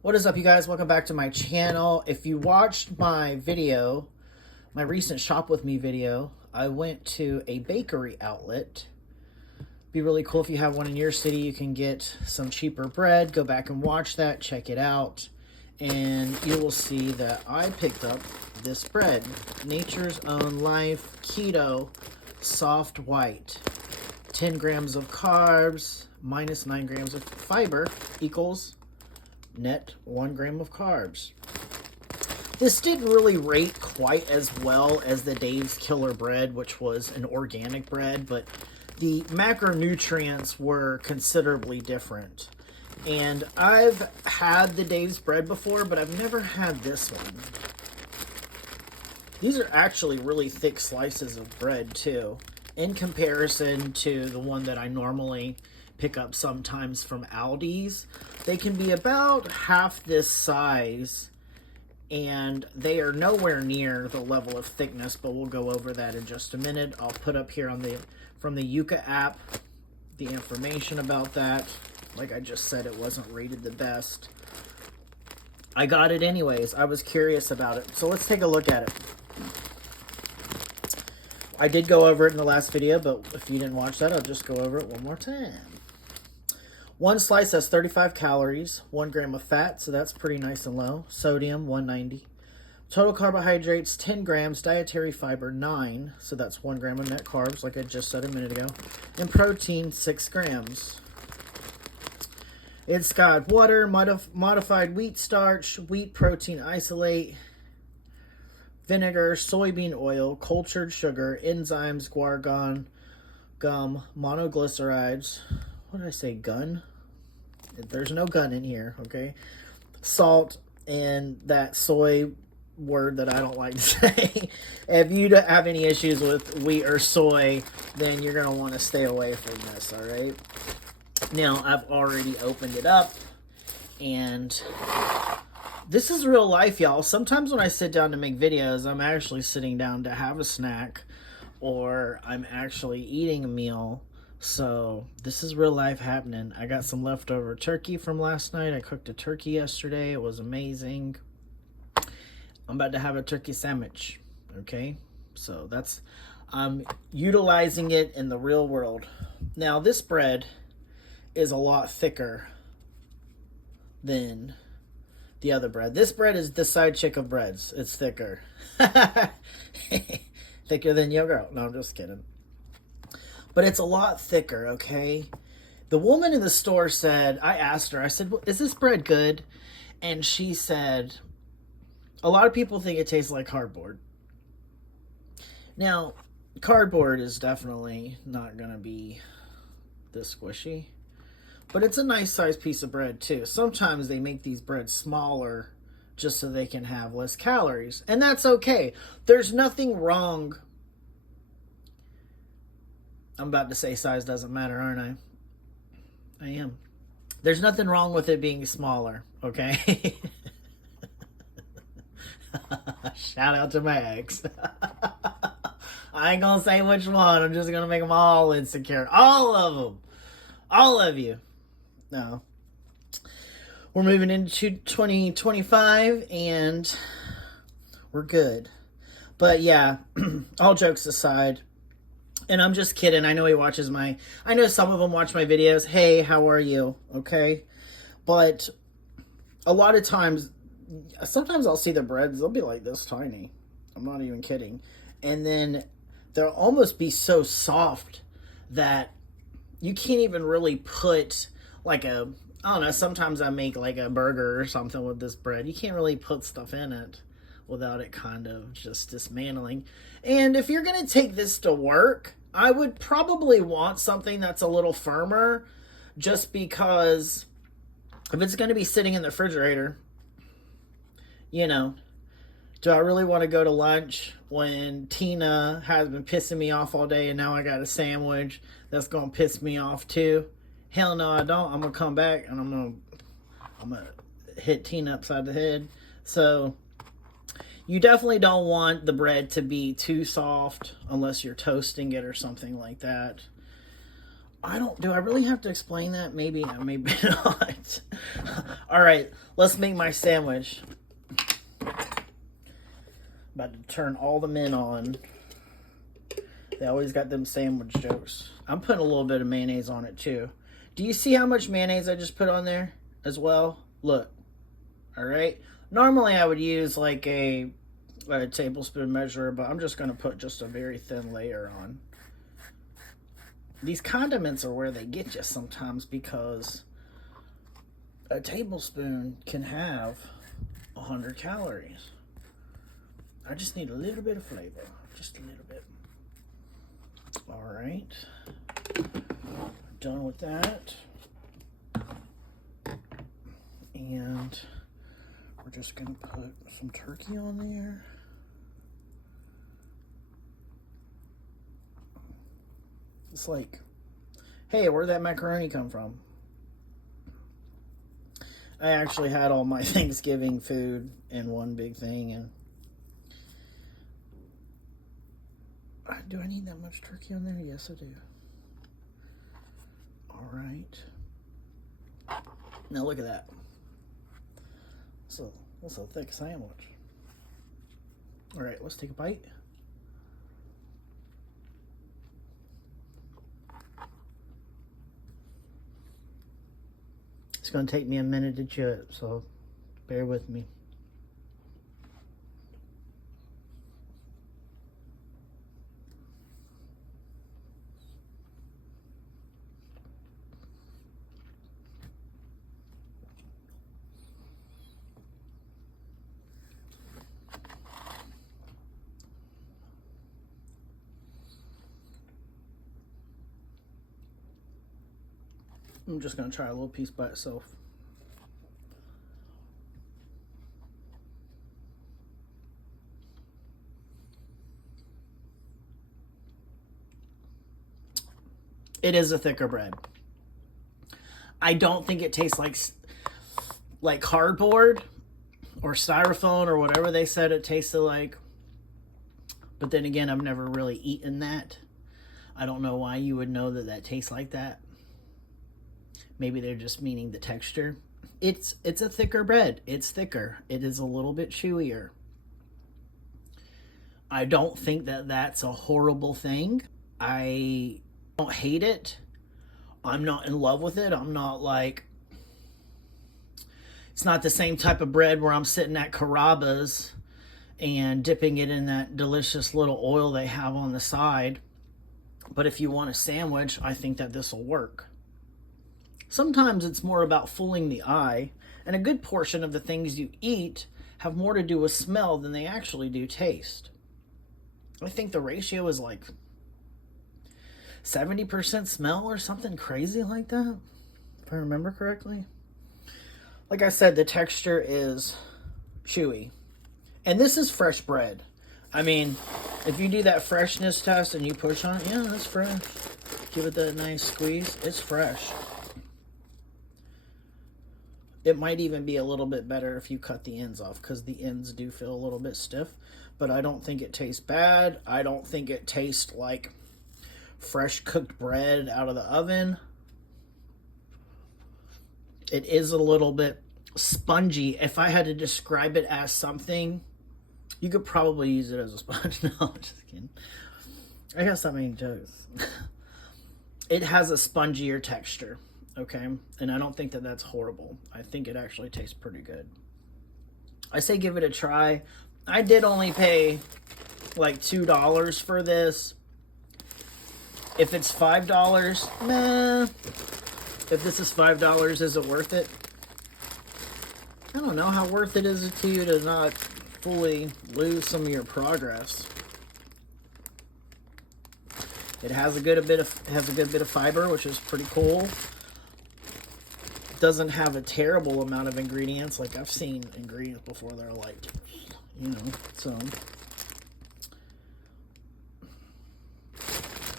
What is up, you guys? Welcome back to my channel. If you watched my video, my recent shop with me video, I went to a bakery outlet. Be really cool if you have one in your city. You can get some cheaper bread. Go back and watch that, check it out, and you will see that I picked up this bread, Nature's Own Life Keto Soft White. 10 grams of carbs minus 9 grams of fiber equals net 1 gram of carbs. This didn't really rate quite as well as the Dave's Killer bread, which was an organic bread, but the macronutrients were considerably different. And I've had the Dave's bread before, but I've never had this one. These are actually really thick slices of bread too, in comparison to the one that I normally pick up sometimes from Aldi's. They can be about half this size, and they are nowhere near the level of thickness, but we'll go over that in just a minute. I'll put up here on from the Yuka app the information about that. Like I just said, it wasn't rated the best. I got it anyways. I was curious about it. So let's take a look at it. I did go over it in the last video, but if you didn't watch that, I'll just go over it one more time. One slice has 35 calories, 1 gram of fat, so that's pretty nice and low. Sodium, 190. Total carbohydrates, 10 grams. Dietary fiber, 9, so that's 1 gram of net carbs, like I just said a minute ago. And protein, 6 grams. It's got water, modified wheat starch, wheat protein isolate, vinegar, soybean oil, cultured sugar, enzymes, guar gum, monoglycerides. What did I say? Gun? There's no gun in here, okay? Salt, and that soy word that I don't like to say. If you have any issues with wheat or soy, then you're going to want to stay away from this, all right? Now, I've already opened it up, and this is real life, y'all. Sometimes when I sit down to make videos, I'm actually sitting down to have a snack, or I'm actually eating a meal. So this is real life happening. I got some leftover turkey from last night. I cooked a turkey yesterday. It was amazing. I'm about to have a turkey sandwich. Okay, so I'm utilizing it in the real world. Now this bread is a lot thicker than the other bread. This bread is the side chick of breads. It's thicker. Thicker than yogurt. No, I'm just kidding. But it's a lot thicker, okay? The woman in the store said, I asked her, I said, is this bread good? And she said, a lot of people think it tastes like cardboard. Now, cardboard is definitely not going to be this squishy. But it's a nice sized piece of bread too. Sometimes they make these breads smaller just so they can have less calories. And that's okay. There's nothing wrong. I'm about to say size doesn't matter, aren't I? I am. There's nothing wrong with it being smaller, okay? Shout out to my ex. I ain't gonna say which one. I'm just gonna make them all insecure. All of them. All of you. No. We're moving into 2025 and we're good. But yeah, all jokes aside, and I'm just kidding. I know he watches I know some of them watch my videos. Hey, how are you? Okay. But a lot of times, sometimes I'll see the breads. They'll be like this tiny. I'm not even kidding. And then they'll almost be so soft that you can't even really put like I don't know, sometimes I make like a burger or something with this bread. You can't really put stuff in it without it kind of just dismantling. And if you're going to take this to work, I would probably want something that's a little firmer, just because if it's going to be sitting in the refrigerator, you know, do I really want to go to lunch when Tina has been pissing me off all day and now I got a sandwich that's going to piss me off too? Hell no, I don't. I'm going to come back and I'm going to hit Tina upside the head. So you definitely don't want the bread to be too soft unless you're toasting it or something like that. do I really have to explain that? Maybe, maybe not. All right, let's make my sandwich. About to turn all the men on. They always got them sandwich jokes. I'm putting a little bit of mayonnaise on it too. Do you see how much mayonnaise I just put on there as well? Look. All right. Normally I would use like a tablespoon measure, but I'm just going to put just a very thin layer on. These condiments are where they get you sometimes, because a tablespoon can have 100 calories. I just need a little bit of flavor. Just a little bit. All right. Done with that. And we're just going to put some turkey on there. It's like, hey, where'd that macaroni come from? I actually had all my Thanksgiving food in one big thing, and do I need that much turkey on there? Yes, I do. All right. Now look at that. So that's a thick sandwich. All right, let's take a bite. It's going to take me a minute to chew it, so bear with me. I'm just going to try a little piece by itself. It is a thicker bread. I don't think it tastes like cardboard or styrofoam or whatever they said it tasted like. But then again, I've never really eaten that. I don't know why you would know that that tastes like that. Maybe they're just meaning the texture. It's a thicker bread. It's thicker. It is a little bit chewier. I don't think that that's a horrible thing. I don't hate it. I'm not in love with it. I'm not like... It's not the same type of bread where I'm sitting at Carrabba's and dipping it in that delicious little oil they have on the side. But if you want a sandwich, I think that this will work. Sometimes it's more about fooling the eye, and a good portion of the things you eat have more to do with smell than they actually do taste. I think the ratio is like 70% smell or something crazy like that, if I remember correctly. Like I said, the texture is chewy. And this is fresh bread. I mean, if you do that freshness test and you push on it, yeah, that's fresh. Give it that nice squeeze. It's fresh. It might even be a little bit better if you cut the ends off, because the ends do feel a little bit stiff. But I don't think it tastes bad. I don't think it tastes like fresh cooked bread out of the oven. It is a little bit spongy. If I had to describe it as something, you could probably use it as a sponge. No, I'm just kidding. I got so many jokes. It has a spongier texture, okay? And I don't think that that's horrible. I think it actually tastes pretty good. I say give it a try. I did only pay like $2 for this. If it's $5, meh. If this is $5, is it worth it? I don't know how worth it is to you to not fully lose some of your progress. It has a good bit of fiber, which is pretty cool. Doesn't have a terrible amount of ingredients. Like I've seen ingredients before that are like, you know, so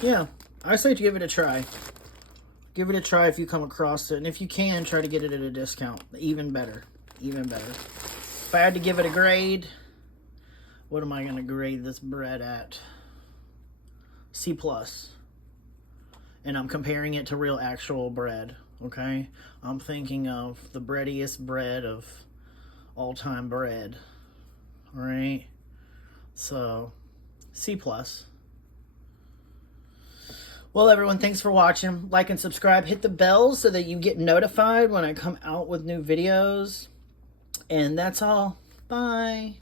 yeah, I say to give it a try. Give it a try if you come across it, and if you can, try to get it at a discount. Even better, even better. If I had to give it a grade, what am I going to grade this bread at? C+. and I'm comparing it to real actual bread, okay? I'm thinking of the breadiest bread of all-time bread, all right? So, C+. Well, everyone, thanks for watching. Like and subscribe. Hit the bell so that you get notified when I come out with new videos. And that's all. Bye.